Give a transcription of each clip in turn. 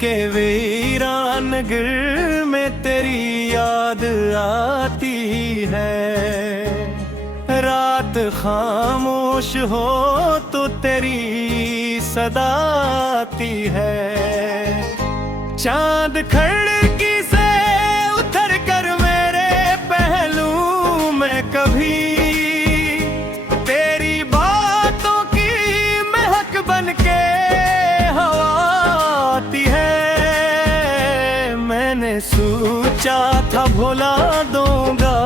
के वीरानगर में तेरी याद आती है। रात खामोश हो तो तेरी सदा आती है। चांद खिड़की से उतर कर मेरे पहलू में कभी तेरी बातों की महक बनके हवा आती है। मैंने सोचा था भुला दूंगा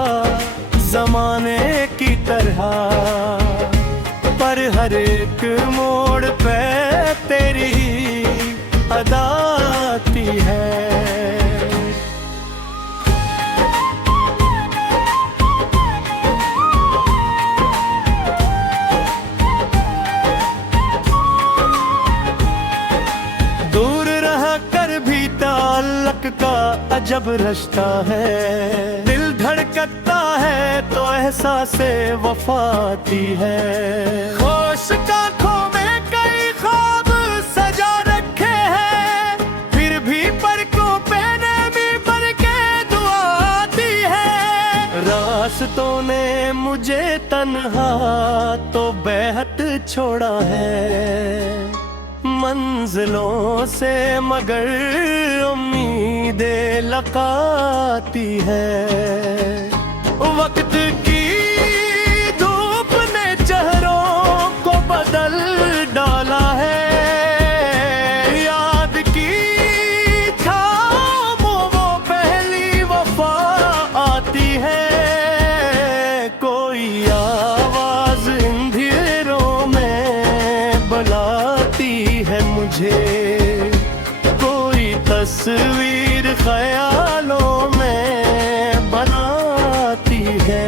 जमाने की तरह, पर हर एक मोड़ पे तेरी अदा आती है। दूर रह कर भी ताल्लुक का अजब रिश्ता है। दिल धड़कता है तो एहसासे वफा आती है। होश आँखों में कई ख्वाब सजा रखे हैं, फिर भी पलकों पे नमी बन के दुआ आती है। रास्तों ने मुझे तन्हा तो बेहद छोड़ा है, मंजिलों से मगर उम्मीदें लकाती है। वक्त की धूप ने चेहरों को बदल डाला है। याद की थामो वो पहली वफा आती है। कोई आवाज अंधेरों में बुलाती है मुझे, कोई तस्वीर ख्यालों में बनाती है।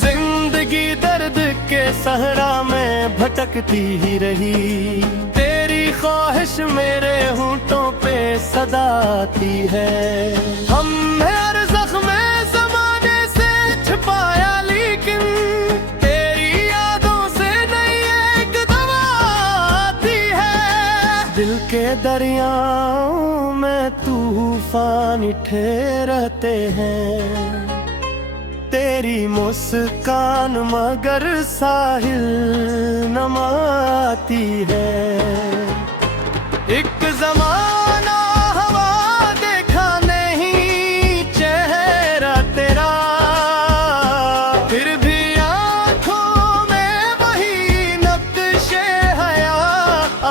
जिंदगी दर्द के सहरा में भटकती ही रही, तेरी ख्वाहिश मेरे होंठों पे सदा आती है। हमने हर ज़ख्म ज़माने से छुपाया, लेकिन तेरी यादों से नई एक दवा आती है। दिल के दरियाओं में तूफान ठहरते हैं, तेरी मुस्कान मगर साहिल नमाती है। एक जमाना हवा देखा नहीं चेहरा तेरा, फिर भी आंखों में वही नक्शे हया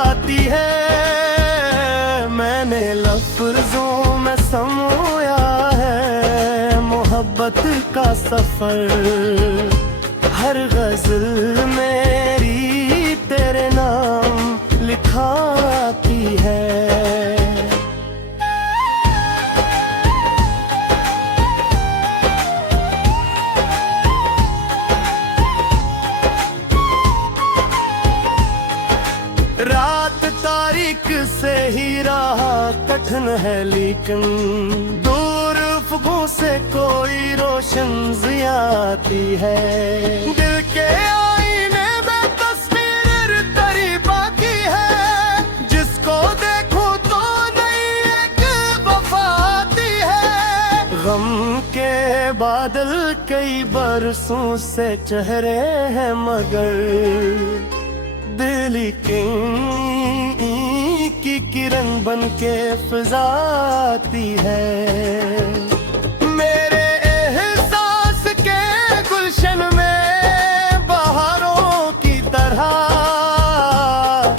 आती है। मैंने लफ्ज़ों में समोया है मोहब्बत का सफर, हर गजल मेरी तेरे नाम लिखाती है। रात तारीख से ही राह कठिन है, लेकिन दूर अफ़क़ों से कोई रोशन ज़िया आती है। दिल के आईने में तस्वीर तेरी बाकी है, जिसको देखूं तो नई एक वफ़ा आती है। गम के बादल कई बरसों से चेहरे हैं, मगर दिल की किरण बन के फिजा आती है। मेरे एहसास के गुलशन में बहारों की तरह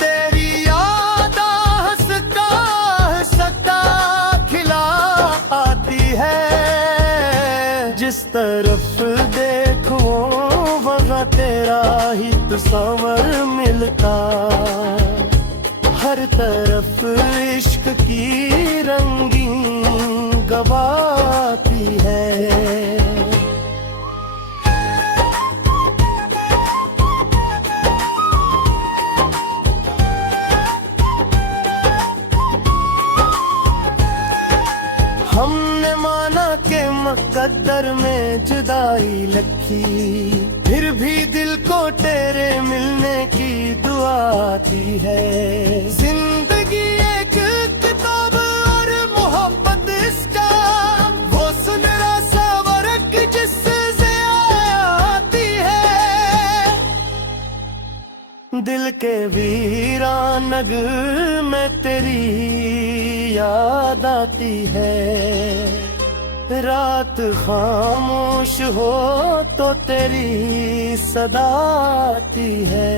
तेरी याद हंसता हंसता खिला आती है। जिस तरफ देखो वहाँ तेरा ही तस्वर मिलता, हर तरफ इश्क की रंगीन गवाती है। मुकद्दर में जुदाई लिखी, फिर भी दिल को तेरे मिलने की दुआ आती है। जिंदगी एक किताब और मोहब्बत इसका वो सुनहरा सा वर्क जिससे आती है। दिल के वीरान नगर में तेरी याद आती है। रात खामोश हो तो तेरी सदा आती है।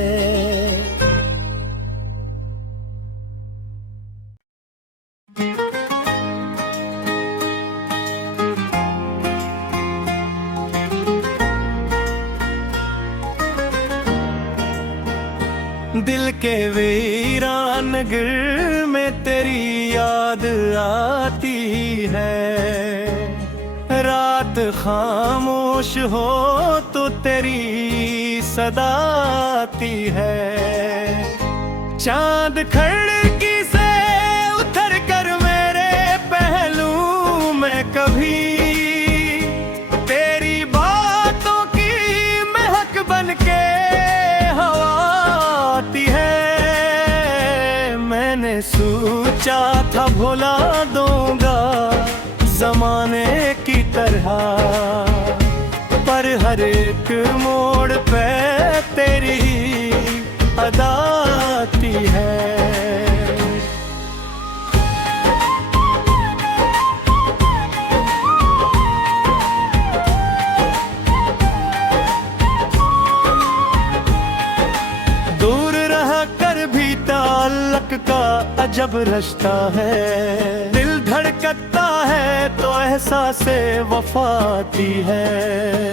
दिल के वीरान नगर में तेरी याद आती है। रात खामोश हो तो तेरी सदा आती है। चांद खिड़की से उतर कर मेरे पहलू में कभी तेरी बातों की महक बनके हवा आती है। मैंने सोचा था भुला दूंगा ज़माने की तरह, पर हर एक मोड़ पे तेरी अदा आती है। दूर रह कर भी ताल्लुक का अजब रिश्ता है। दिल धड़कता है तो एहसासे वफा आती है।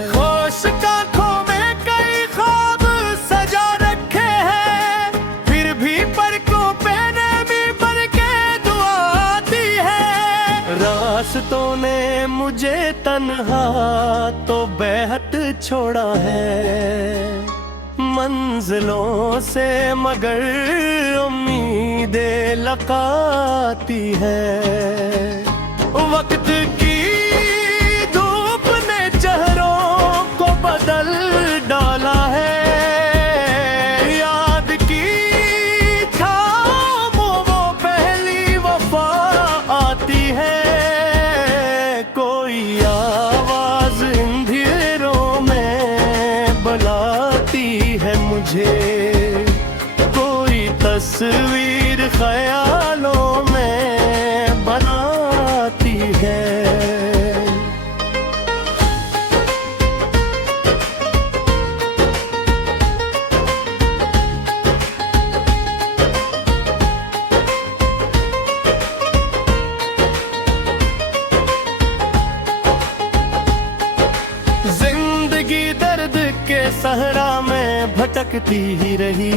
होश आँखों में कई ख्वाब सजा रखे हैं, फिर भी पलकों पे नमी बन के दुआ आती है। रास्तों ने मुझे तन्हा तो बेहद छोड़ा है, मंजिलों से मगर उम्मीदें लकाती है। वक्त की धूप ने चेहरों को बदल डाला है। याद की थामो वो पहली वफा आती है। कोई आवाज अंधेरों में बुलाती है मुझे, कोई तस्वीर ख्यालों में बनाती है। जिंदगी दर्द के सहरा में भटकती ही रही,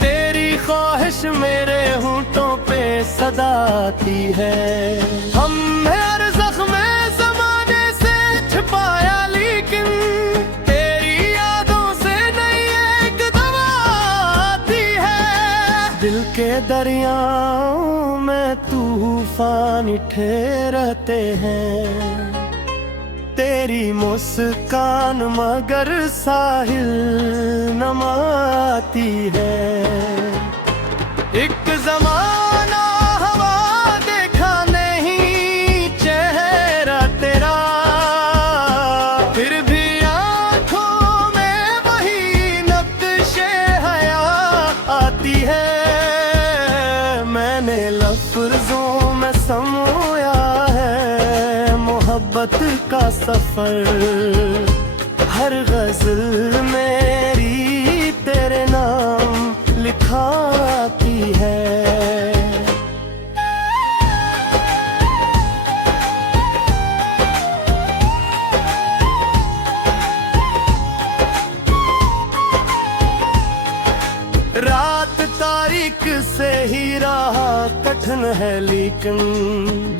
तेरी ख्वाहिश मेरे होंठों पे सदा आती है। हमने हर ज़ख्म ज़माने से छुपाया, लेकिन तेरी यादों से नई एक दवा आती है। दिल के दरियाओं में तूफान ठहरते हैं, तेरी मुस्कान मगर साहिल नमाती है। एक ज़माना हवा देखा नहीं चेहरा तेरा, फिर भी आँखों में वही नक्शे हया आती है। मैंने लफ्ज़ों में समोया है मोहब्बत का सफर, हर गजल मेरी तेरे नाम लिखाती है। रात तारीख से ही राह कठिन है, लेकिन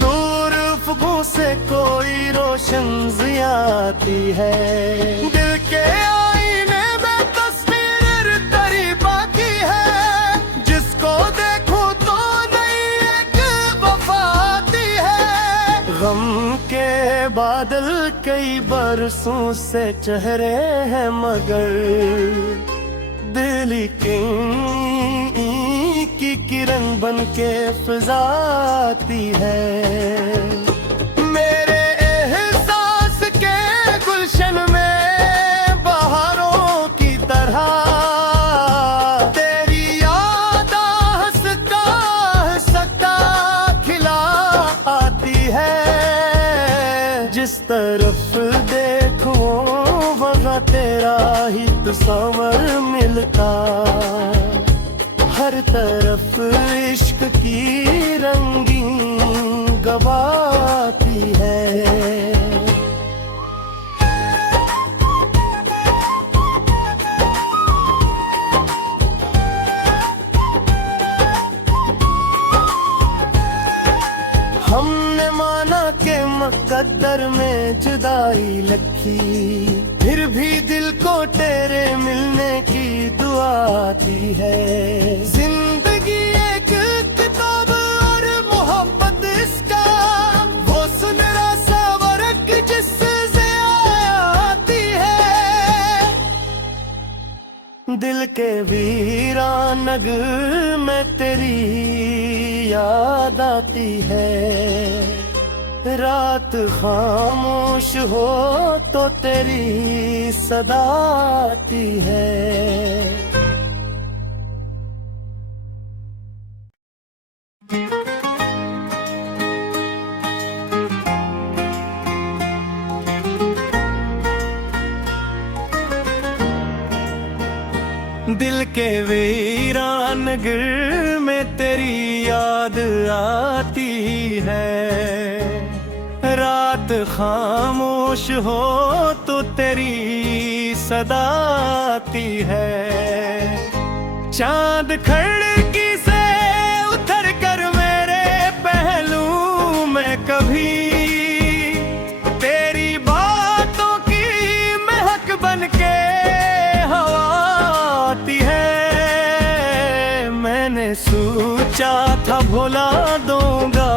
दूर अफ़क़ों से कोई रोशन ज़िया आती है। दिल के आईने में तस्वीर तेरी बाकी है, जिसको देखूं तो नई एक वफ़ा आती है। गम के बादल कई बरसों से चेहरे हैं, मगर दिल की किरण बन के फिजा आती है। मेरे एहसास के गुलशन में बहारों की तरह तेरी याद हंसता हंसता खिला आती है। जिस तरफ देखो वहाँ तेरा ही तस्वर मिलता, हर तरफ इश्क की रंगीन गवाती है। हमने माना के मुकद्दर में जुदाई लिखी, फिर भी दिल को तेरे मिलने की दुआ आती है। जिंदगी एक किताब और मोहब्बत इसका वो सुनहरा सा वर्क जिससे आती है। दिल के वीरान नगर में तेरी याद आती है। रात खामोश हो तो तेरी सदा आती है। दिल के वीरान गिर में तेरी याद आती है। रात खामोश हो तो तेरी सदा आती है। चांद खिड़की से उतर कर मेरे पहलू में कभी तेरी बातों की महक बन के हवा आती है। मैंने सोचा था भुला दूंगा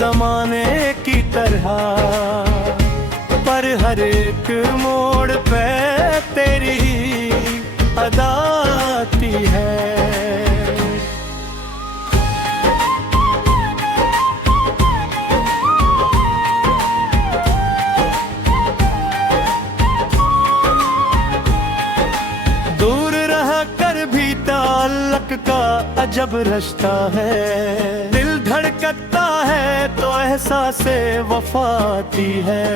जमाने की तरह, पर हर एक मोड़ पे तेरी अदा आती है। दूर रह कर भी ताल्लुक का अजब रिश्ता है। दिल धड़कता है तो एहसासे वफा आती है।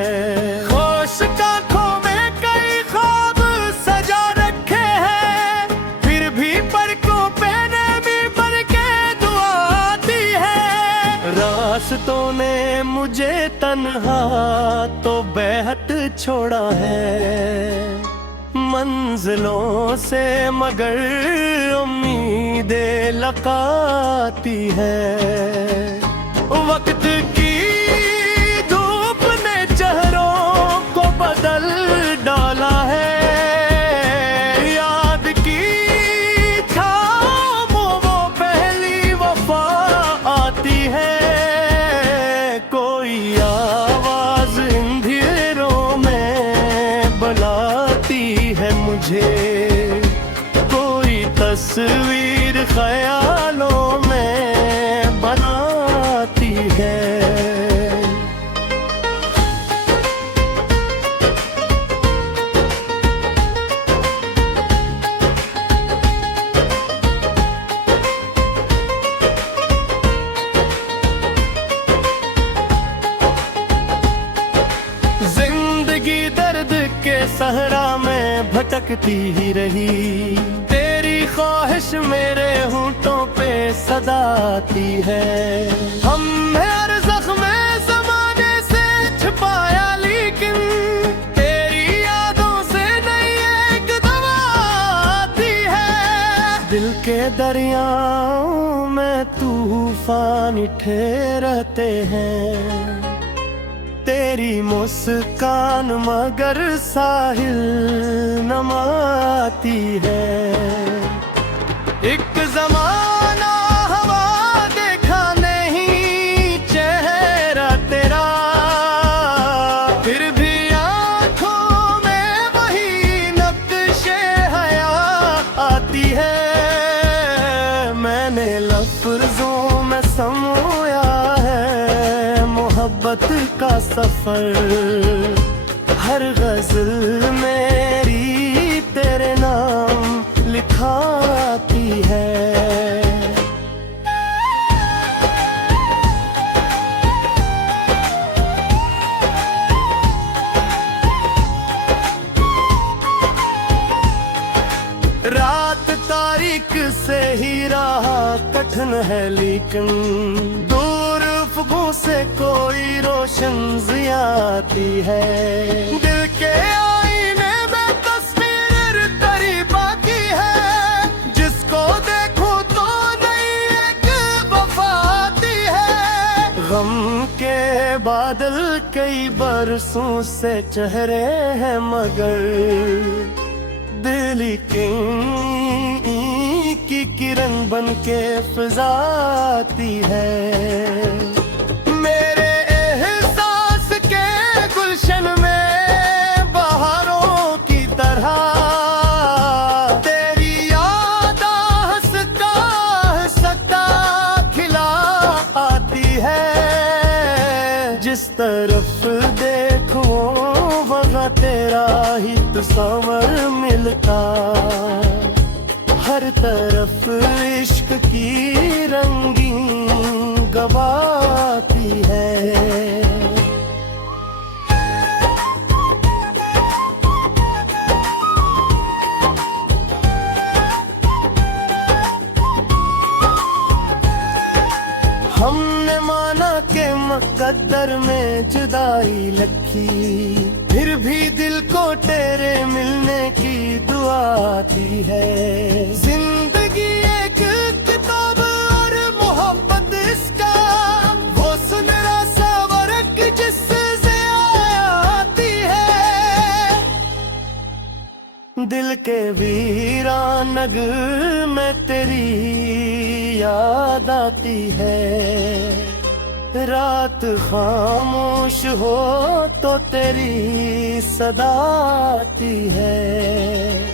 होश आँखों में कई ख्वाब सजा रखे हैं, फिर भी पलकों पे नमी भर के दुआ आती है। रास्तों ने मुझे तन्हा तो बेहद छोड़ा है, मंजिलों से मगर उम्मीदें लकाती है। वक्त की धूप ने चेहरों को बदल डाला है। याद की थामों वो पहली वफा आती है। कोई आवाज अंधेरों में बुलाती है मुझे, कोई तस्वीर ख्यालों में बनाती है। जिंदगी दर्द के सहरा में भटकती ही रही, तेरी ख्वाहिश मेरे होंठों पे सदा आती है। हमने हर ज़ख्म ज़माने से छुपाया, लेकिन तेरी यादों से नई एक दवा आती है। दिल के दरियाओं में तूफान ठहरते हैं, तेरी मुस्कान मगर साहिल नमाती है। एक जमाना हवा देखा नहीं, चेहरा तेरा मोहब्बत का सफर, हर गजल मेरी तेरे नाम लिखाती है। रात तारीख से ही राह कठिन है, लेकिन दूर अफ़क़ों से कोई रोशन ज़िया आती है। दिल के आईने में तस्वीर तेरी बाकी है, जिसको देखूं तो नई एक वफ़ा आती है। गम के बादल कई बरसों से चेहरे हैं, मगर दिल की किरण बन के फिजाती है। मेरे एहसास के गुलशन में बहारों की तरह तेरी याद हंसता हंसता खिला आती है। जिस तरफ देखो वहाँ तेरा ही तस्वर मिलता, हर तरफ इश्क की रंगीन गवाती है। हमने माना के मुकद्दर में जुदाई लिखी, फिर भी दिल को तेरे मिलने की दुआ आती है। जिंदगी एक किताब और मोहब्बत इसका वो सुनहरा सा वर्क जिससे आती है। दिल के वीरान नगर में तेरी याद आती है। रात खामोश हो तो तेरी सदा आती है।